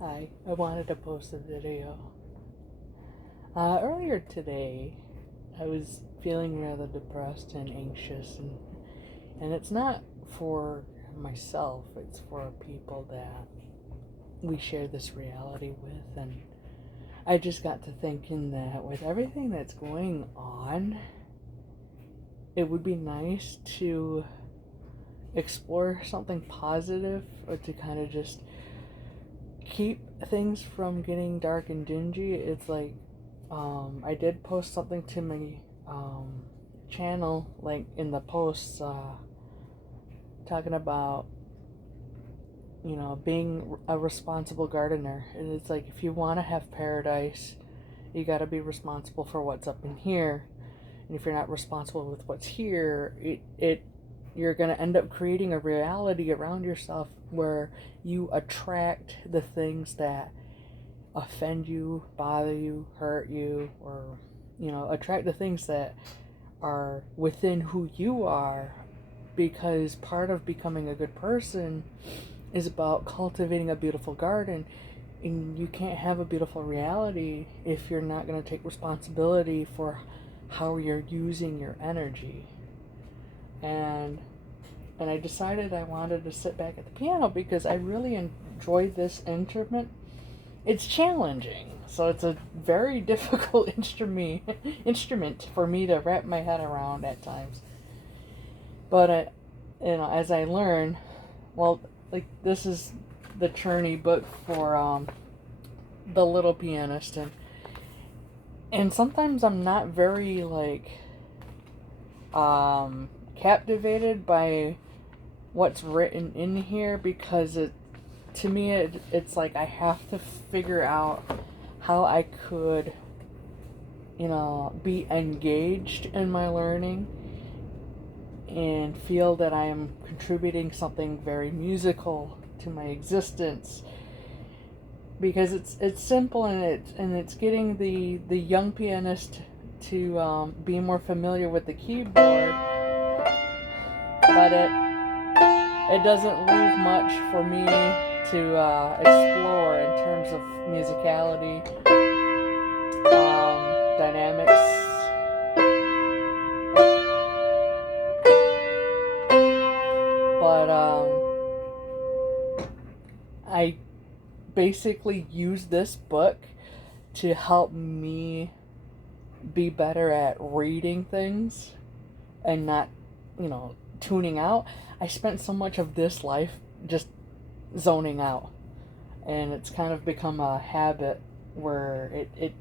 Hi, I wanted to post a video. Earlier today, I was feeling rather depressed and anxious, and it's not for myself, it's for people that we share this reality with. And I just got to thinking that with everything that's going on, it would be nice to explore something positive or to kind of just keep things from getting dark and dingy. It's like I did post something to my channel, like in the posts, talking about being a responsible gardener. And it's like, if you want to have paradise, you got to be responsible for what's up in here. And if you're not responsible with what's here, you're going to end up creating a reality around yourself where you attract the things that offend you, bother you, hurt you, or attract the things that are within who you are. Because part of becoming a good person is about cultivating a beautiful garden, and you can't have a beautiful reality if you're not going to take responsibility for how you're using your energy. And I decided I wanted to sit back at the piano because I really enjoyed this instrument. It's challenging, so it's a very difficult instrument for me to wrap my head around at times. But as I learn, well, like, this is the Cherney book for the Little Pianist, and sometimes I'm not very captivated by what's written in here, because to me it's like I have to figure out how I could be engaged in my learning and feel that I am contributing something very musical to my existence, because it's simple, and it's getting the young pianist to be more familiar with the keyboard, but it doesn't leave much for me to explore in terms of musicality, dynamics. But I basically use this book to help me be better at reading things and not, tuning out. I spent so much of this life just zoning out, and it's kind of become a habit where it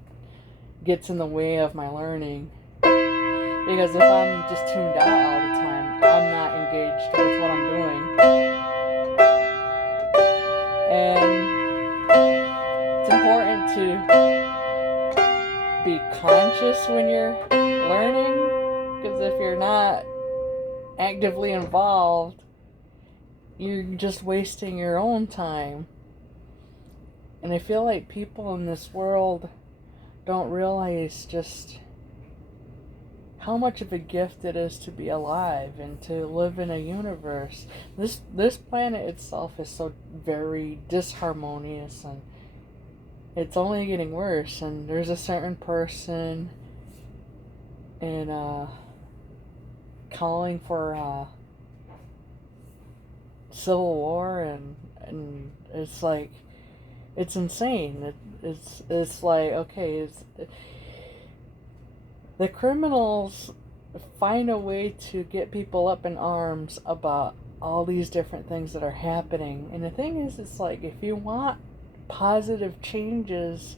gets in the way of my learning, because if I'm just tuned out all the time, I'm not engaged with what I'm doing. And it's important to be conscious when you're learning, because if you're not actively involved, you're just wasting your own time. And I feel like people in this world don't realize just how much of a gift it is to be alive and to live in a universe. This planet itself is so very disharmonious, and it's only getting worse. And there's a certain person in calling for civil war, and it's like, it's insane. It's like, okay, the criminals find a way to get people up in arms about all these different things that are happening. And the thing is, it's like, if you want positive changes,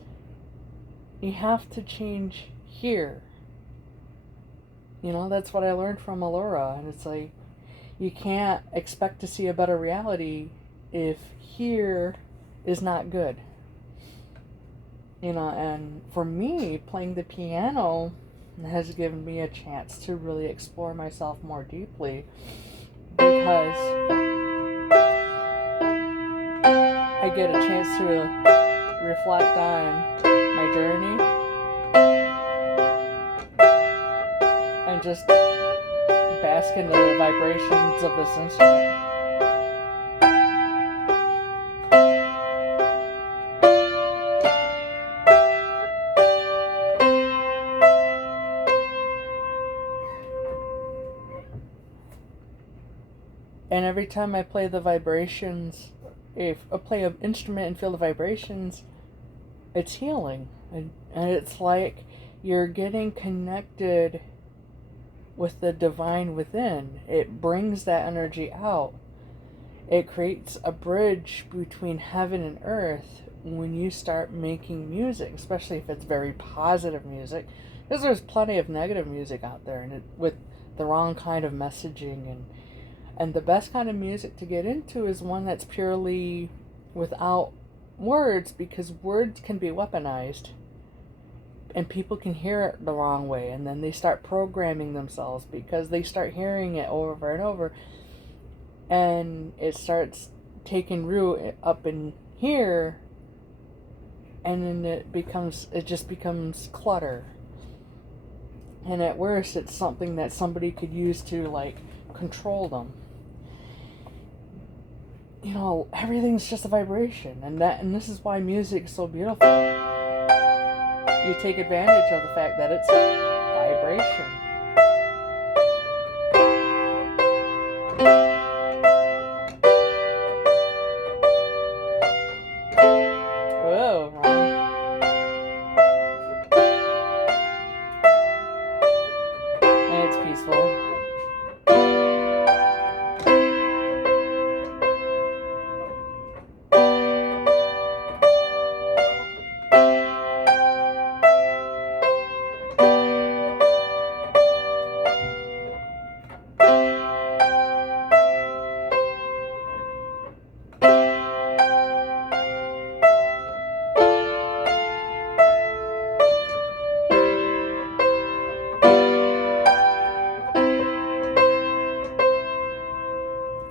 you have to change here. That's what I learned from Allura. And it's like, you can't expect to see a better reality if here is not good. And for me, playing the piano has given me a chance to really explore myself more deeply, because I get a chance to reflect on my journey and just bask in the vibrations of this instrument. And every time I play the vibrations, if I play an instrument and feel the vibrations, it's healing. And it's like you're getting connected with the divine within. It brings that energy out. It creates a bridge between heaven and earth when you start making music, especially if it's very positive music. Because there's plenty of negative music out there, and with the wrong kind of messaging. And the best kind of music to get into is one that's purely without words, because words can be weaponized. And people can hear it the wrong way, and then they start programming themselves because they start hearing it over and over. And it starts taking root up in here, and then it just becomes clutter. And at worst, it's something that somebody could use to, like, control them. You know, everything's just a vibration, and this is why music is so beautiful. You take advantage of the fact that it's vibration. Whoa, wrong. And it's peaceful.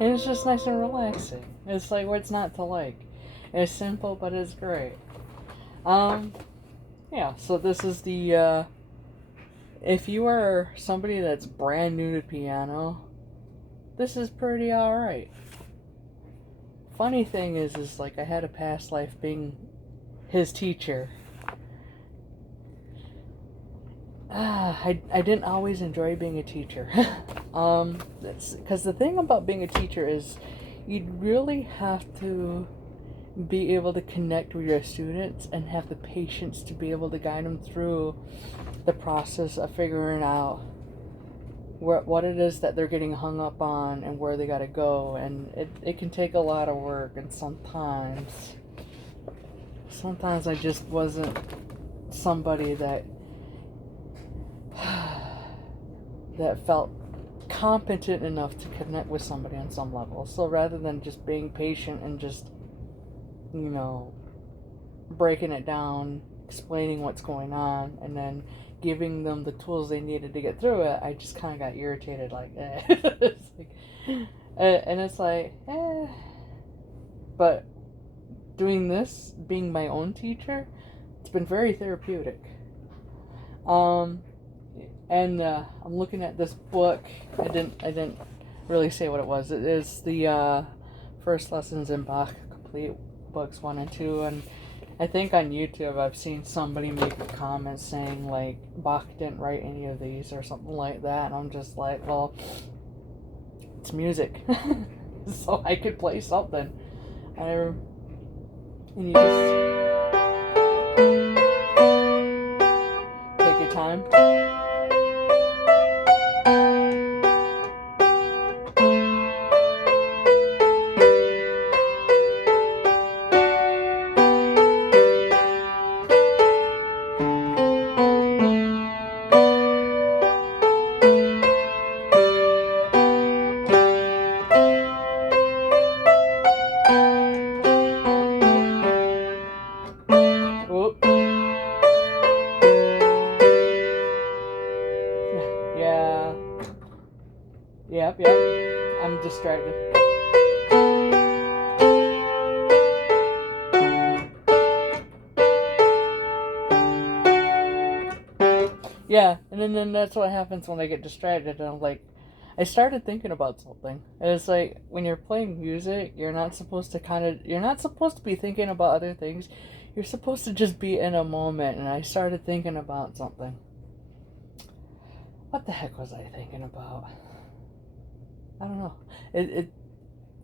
And it's just nice and relaxing. It's like, what's not to like? It's simple, but it's great. Yeah, so this is the, if you are somebody that's brand new to piano, this is pretty alright. Funny thing is like, I had a past life being his teacher. I didn't always enjoy being a teacher. Because the thing about being a teacher is you'd really have to be able to connect with your students and have the patience to be able to guide them through the process of figuring out what it is that they're getting hung up on and where they got to go. And it can take a lot of work, and sometimes I just wasn't somebody that felt competent enough to connect with somebody on some level. So rather than just being patient and just, you know, breaking it down, explaining what's going on, and then giving them the tools they needed to get through it, I just kind of got irritated, like, it's like, and it's like, But doing this, being my own teacher, it's been very therapeutic. And I'm looking at this book. I didn't really say what it was. It is the First Lessons in Bach Complete Books 1 and 2. And I think on YouTube I've seen somebody make a comment saying, like, Bach didn't write any of these or something like that. And I'm just like, well, it's music. So I could play something. And you just take your time. Whoop. Yeah. Yep. I'm distracted. Yeah, and then that's what happens when I get distracted. And I'm like, I started thinking about something. And it's like, when you're playing music, you're not supposed to be thinking about other things. You're supposed to just be in a moment. And I started thinking about something. What the heck was I thinking about? I don't know.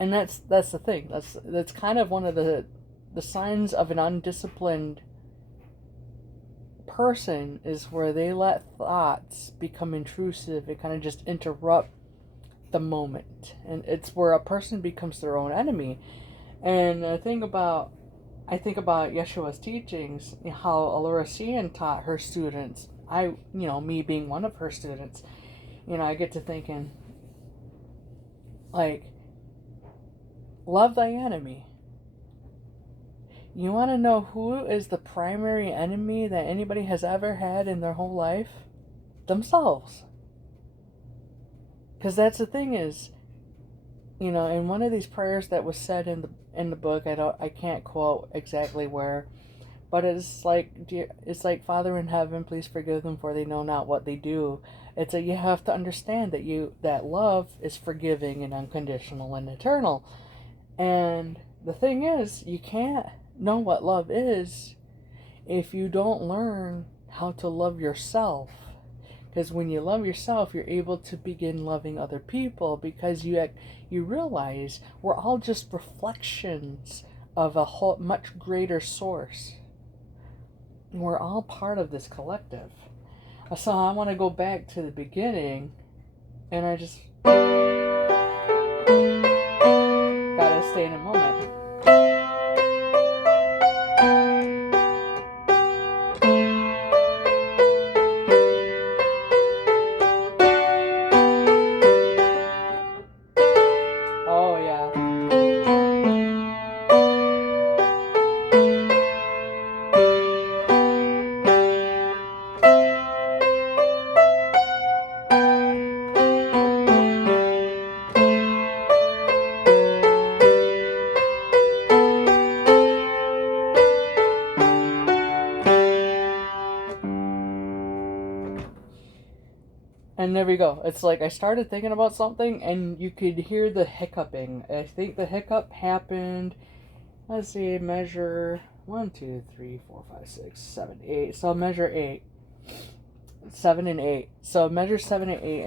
And that's the thing. That's kind of one of the signs of an undisciplined person, is where they let thoughts become intrusive. It kind of just interrupt the moment, and it's where a person becomes their own enemy. And I think about Yeshua's teachings, how Alora Cian taught her students. Me being one of her students, I get to thinking, like, love thy enemy. You want to know who is the primary enemy that anybody has ever had in their whole life? Themselves. Because that's the thing is, in one of these prayers that was said in the book, I can't quote exactly where, but it's like, Father in heaven, please forgive them, for they know not what they do. It's that you have to understand that love is forgiving and unconditional and eternal. And the thing is, you can't know what love is if you don't learn how to love yourself. Because when you love yourself, you're able to begin loving other people, because you realize we're all just reflections of a whole much greater source. We're all part of this collective. So I want to go back to the beginning, and I just gotta stay in a moment. Oh yeah. And there we go. It's like I started thinking about something, and you could hear the hiccuping. I think the hiccup happened, let's see, measure 1, 2, 3, 4, 5, 6, 7, 8. So measure 8. 7 and 8. So measure 7 and 8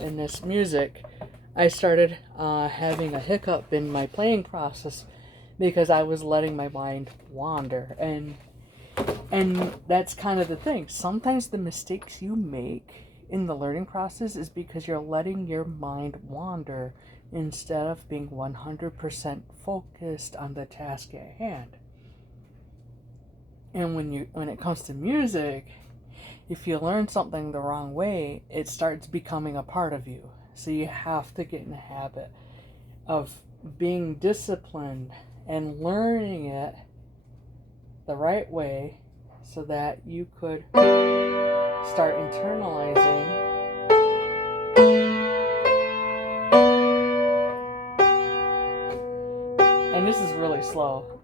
in this music. I started having a hiccup in my playing process because I was letting my mind wander. And that's kind of the thing. Sometimes the mistakes you make in the learning process is because you're letting your mind wander instead of being 100% focused on the task at hand. And when it comes to music, if you learn something the wrong way, it starts becoming a part of you. So you have to get in the habit of being disciplined and learning it the right way, so that you could start internalizing and this is really slow.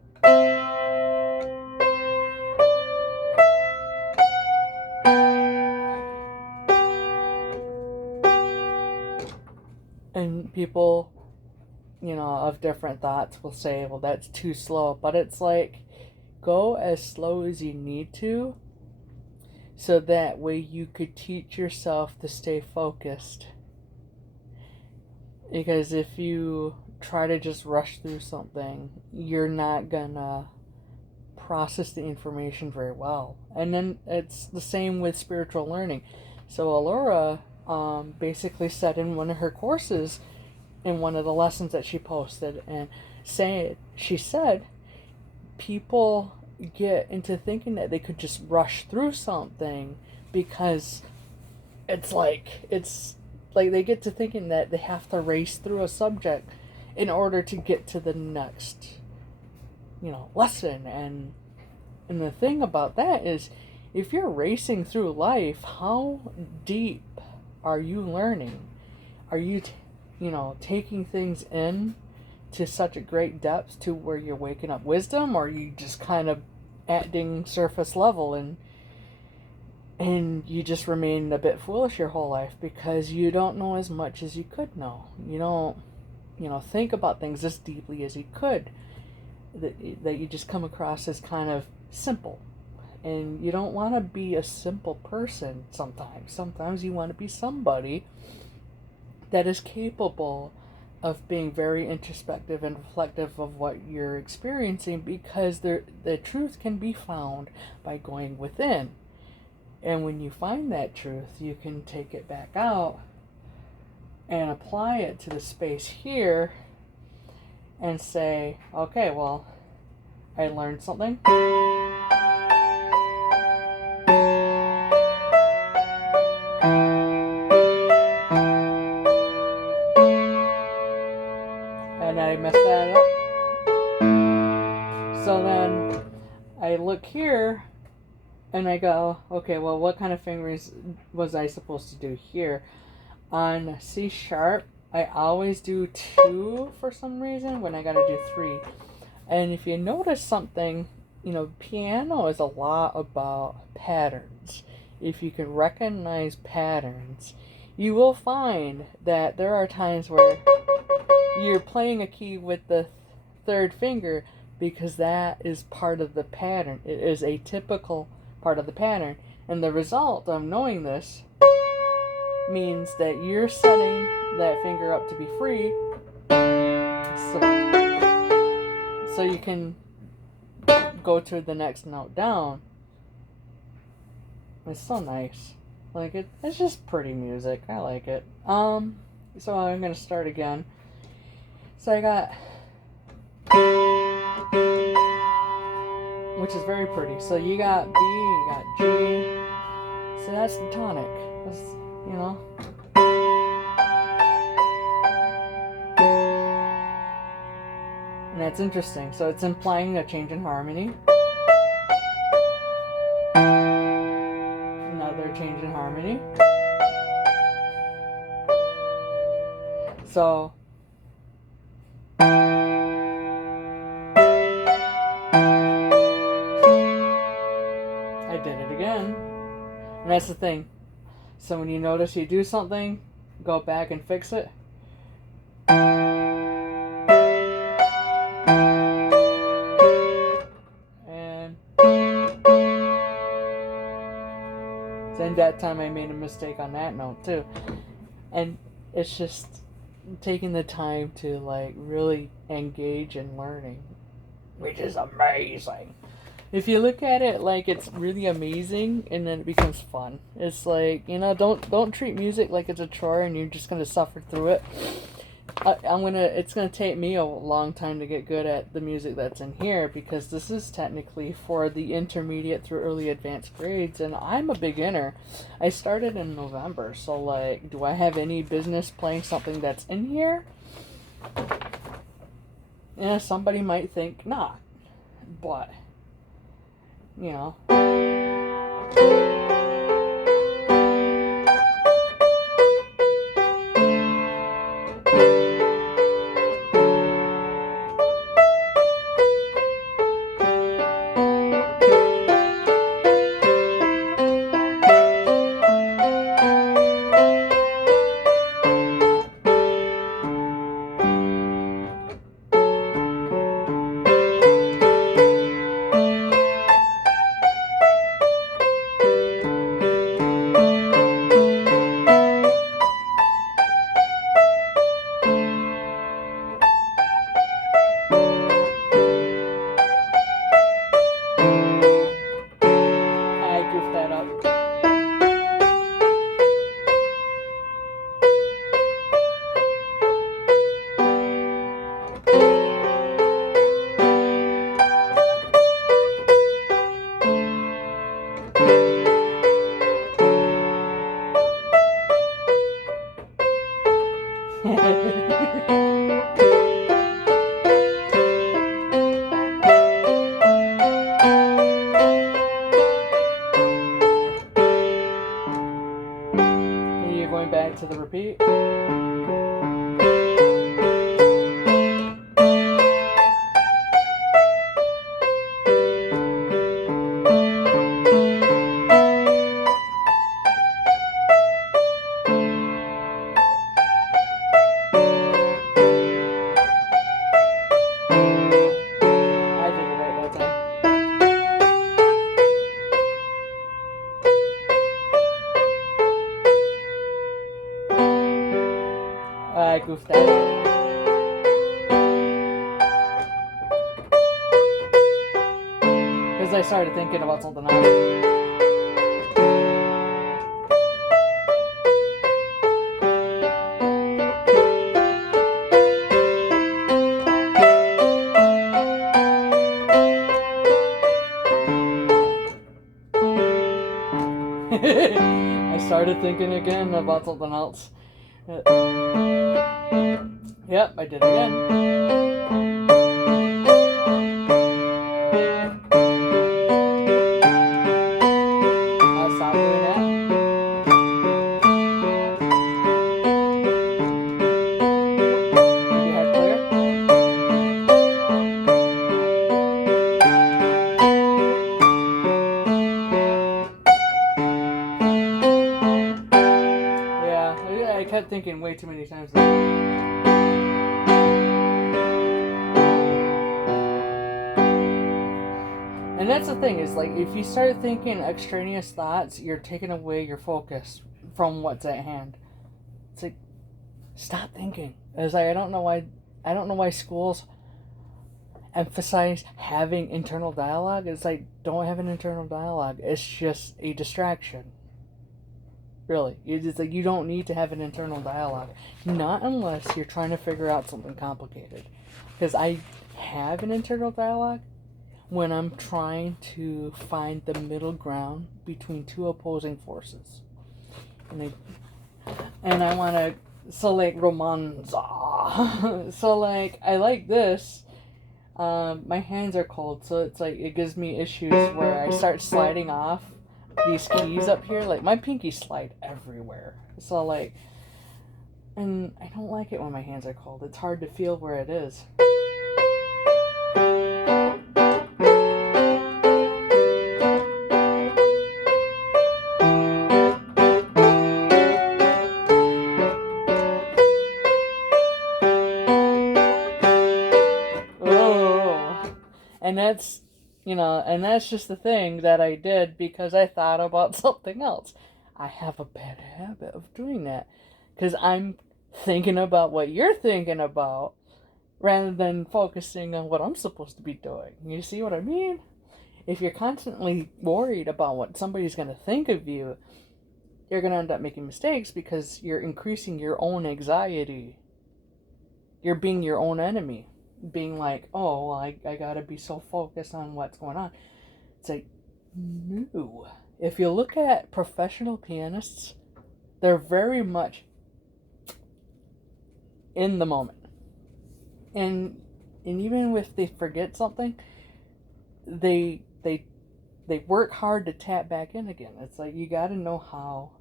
And people, of different thoughts will say, well, that's too slow. But it's like, go as slow as you need to, so that way you could teach yourself to stay focused. Because if you try to just rush through something, you're not gonna process the information very well. And then it's the same with spiritual learning. So Alora basically said in one of her courses, in one of the lessons that she posted, and she said people get into thinking that they could just rush through something, because it's like they get to thinking that they have to race through a subject in order to get to the next lesson. And the thing about that is, if you're racing through life, how deep are you learning? Are you taking things in to such a great depth to where you're waking up wisdom, or are you just kind of acting surface level, and you just remain a bit foolish your whole life because you don't know as much as you could know? You don't think about things as deeply as you could, that you just come across as kind of simple. And you don't want to be a simple person sometimes. Sometimes you want to be somebody that is capable of being very introspective and reflective of what you're experiencing, because the truth can be found by going within. And when you find that truth, you can take it back out and apply it to the space here and say, okay, well, I learned something. And I messed that up. So then I look here and I go, okay, well, what kind of fingers was I supposed to do here? On C sharp, I always do 2 for some reason when I gotta do 3. And if you notice something, piano is a lot about patterns. If you can recognize patterns, you will find that there are times where you're playing a key with the 3rd finger because that is part of the pattern. It is a typical part of the pattern. And the result of knowing this means that you're setting that finger up to be free, so you can go to the next note down. It's so nice. Like, it's just pretty music. I like it. So I'm gonna start again. So I got, which is very pretty. So you got B, you got G. So that's the tonic. That's, And that's interesting. So it's implying a change in harmony. Another change in harmony. So I did it again. And that's the thing. So when you notice you do something, go back and fix it. And then that time I made a mistake on that note too. And it's just taking the time to like really engage in learning, which is amazing. If you look at it like it's really amazing, and then it becomes fun. It's like, don't treat music like it's a chore and you're just gonna suffer through it. It's gonna take me a long time to get good at the music that's in here, because this is technically for the intermediate through early advanced grades, and I'm a beginner. I started in November, so like, do I have any business playing something that's in here? Yeah, somebody might think not, but I goofed that up. You're going back to the repeat. I did it right that time. I goofed that up. because I started thinking about something else. I started thinking again about something else. Yep, I did it again. I'll stop doing that. Keep your head clear. Yeah, I kept thinking way too many times. And that's the thing, is like, if you start thinking extraneous thoughts, you're taking away your focus from what's at hand. It's like, stop thinking. It's like, I don't know why schools emphasize having internal dialogue. It's like, don't have an internal dialogue. It's just a distraction. Really. It's like, you don't need to have an internal dialogue. Not unless you're trying to figure out something complicated. Because I have an internal dialogue when I'm trying to find the middle ground between two opposing forces. And I want to, so like, romanza. So like, I like this. My hands are cold, so it's like, it gives me issues where I start sliding off these keys up here. Like, my pinkies slide everywhere. So like, and I don't like it when my hands are cold. It's hard to feel where it is. And that's, and that's just the thing that I did because I thought about something else. I have a bad habit of doing that because I'm thinking about what you're thinking about rather than focusing on what I'm supposed to be doing. You see what I mean? If you're constantly worried about what somebody's going to think of you, you're going to end up making mistakes because you're increasing your own anxiety. You're being your own enemy. Being like, oh, well, I gotta be so focused on what's going on. It's like, no. If you look at professional pianists, they're very much in the moment. And even if they forget something, they work hard to tap back in again. It's like, you gotta know how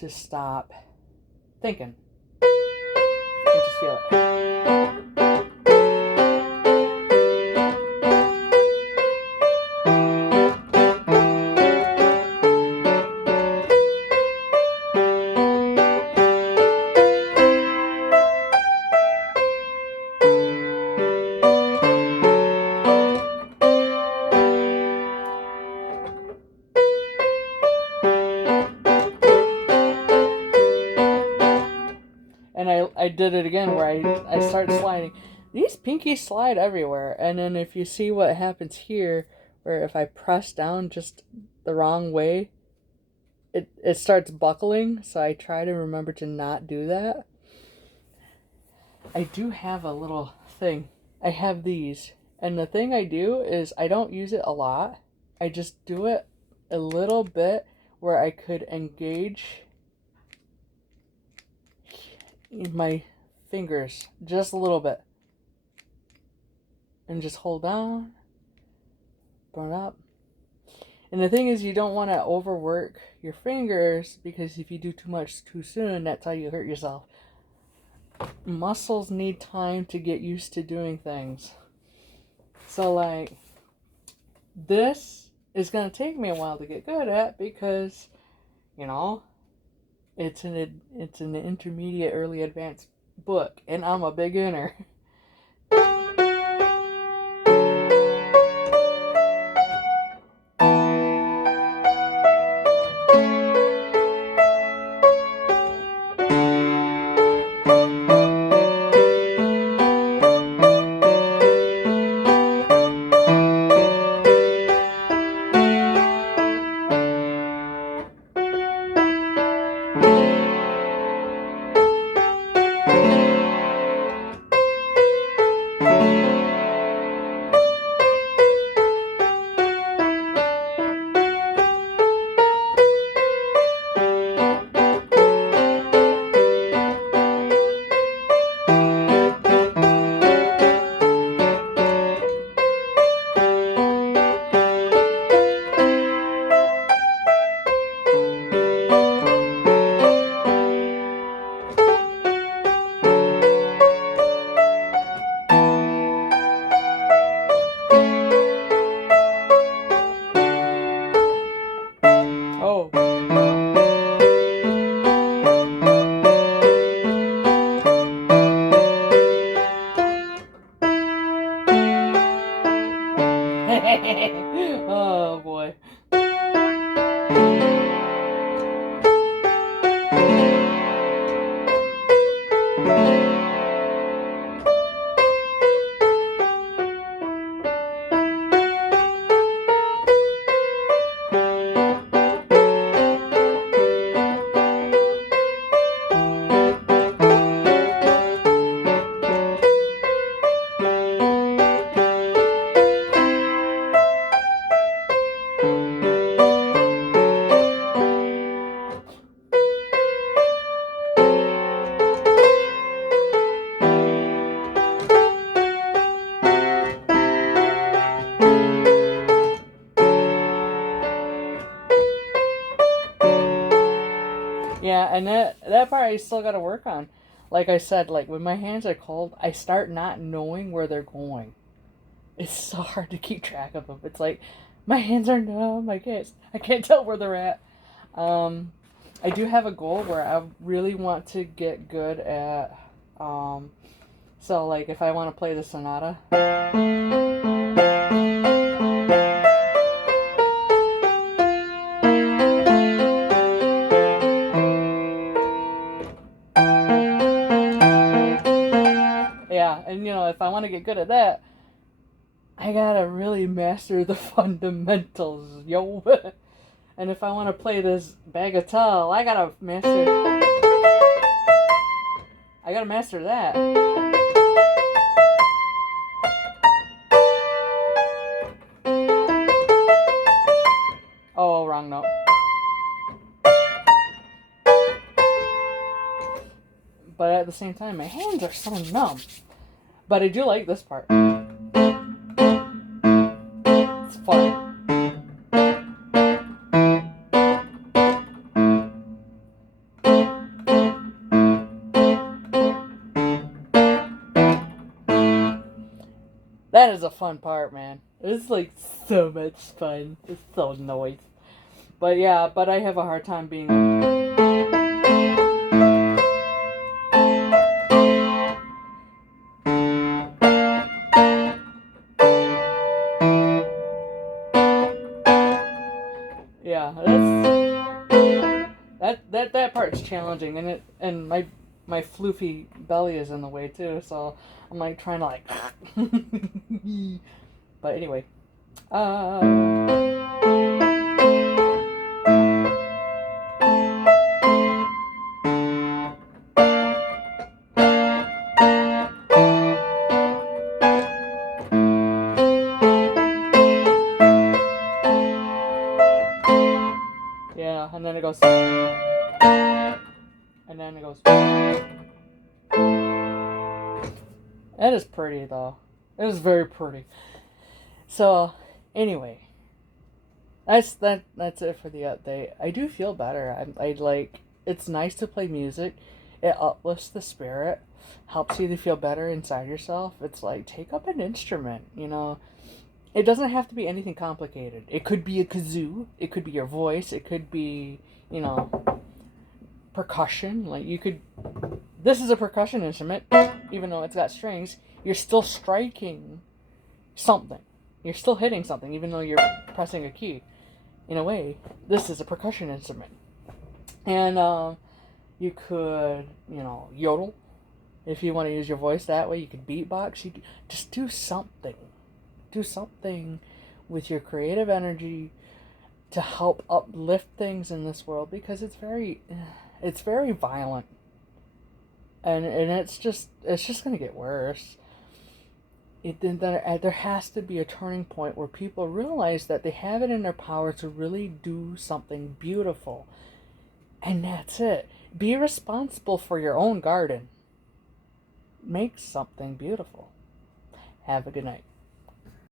to stop thinking. And just feel it. And I did it again where I start sliding. These pinkies slide everywhere. And then if you see what happens here, where if I press down just the wrong way, it starts buckling. So I try to remember to not do that. I do have a little thing. I have these. And the thing I do is I don't use it a lot. I just do it a little bit where I could engage my fingers just a little bit and just hold down, burn up. And the thing is, you don't want to overwork your fingers because if you do too much too soon, that's how you hurt yourself. Muscles need time to get used to doing things. So like, this is going to take me a while to get good at because, it's an intermediate, early advanced book, and I'm a beginner. Oh boy. Yeah, and that part I still got to work on. Like I said, like when my hands are cold, I start not knowing where they're going. It's so hard to keep track of them. It's like my hands are numb. I can't tell where they're at. Um, I do have a goal where I really want to get good at. Um, so like if I want to play the sonata. Yeah, and if I want to get good at that, I gotta really master the fundamentals, yo. And if I want to play this bagatelle, I gotta master that. Oh, wrong note. But at the same time, my hands are so numb. But I do like this part. It's fun. That is a fun part, man. It's like so much fun. It's so nice. But yeah, but I have a hard time being. Yeah, that part's challenging, and my floofy belly is in the way too. So I'm like trying to like. But anyway, yeah, and then it goes, and then it goes. That is pretty though. It is very pretty. So, anyway, that's it for the update. I do feel better. I like. It's nice to play music. It uplifts the spirit, helps you to feel better inside yourself. It's like take up an instrument. It doesn't have to be anything complicated. It could be a kazoo. It could be your voice. It could be percussion. Like you could. This is a percussion instrument, even though it's got strings. You're still striking something. You're still hitting something, even though you're pressing a key. In a way, this is a percussion instrument. And you could, yodel. If you want to use your voice that way, you could beatbox. You could just do something. Do something with your creative energy to help uplift things in this world because it's very violent. And it's just going to get worse. There has to be a turning point where people realize that they have it in their power to really do something beautiful. And that's it. Be responsible for your own garden. Make something beautiful. Have a good night.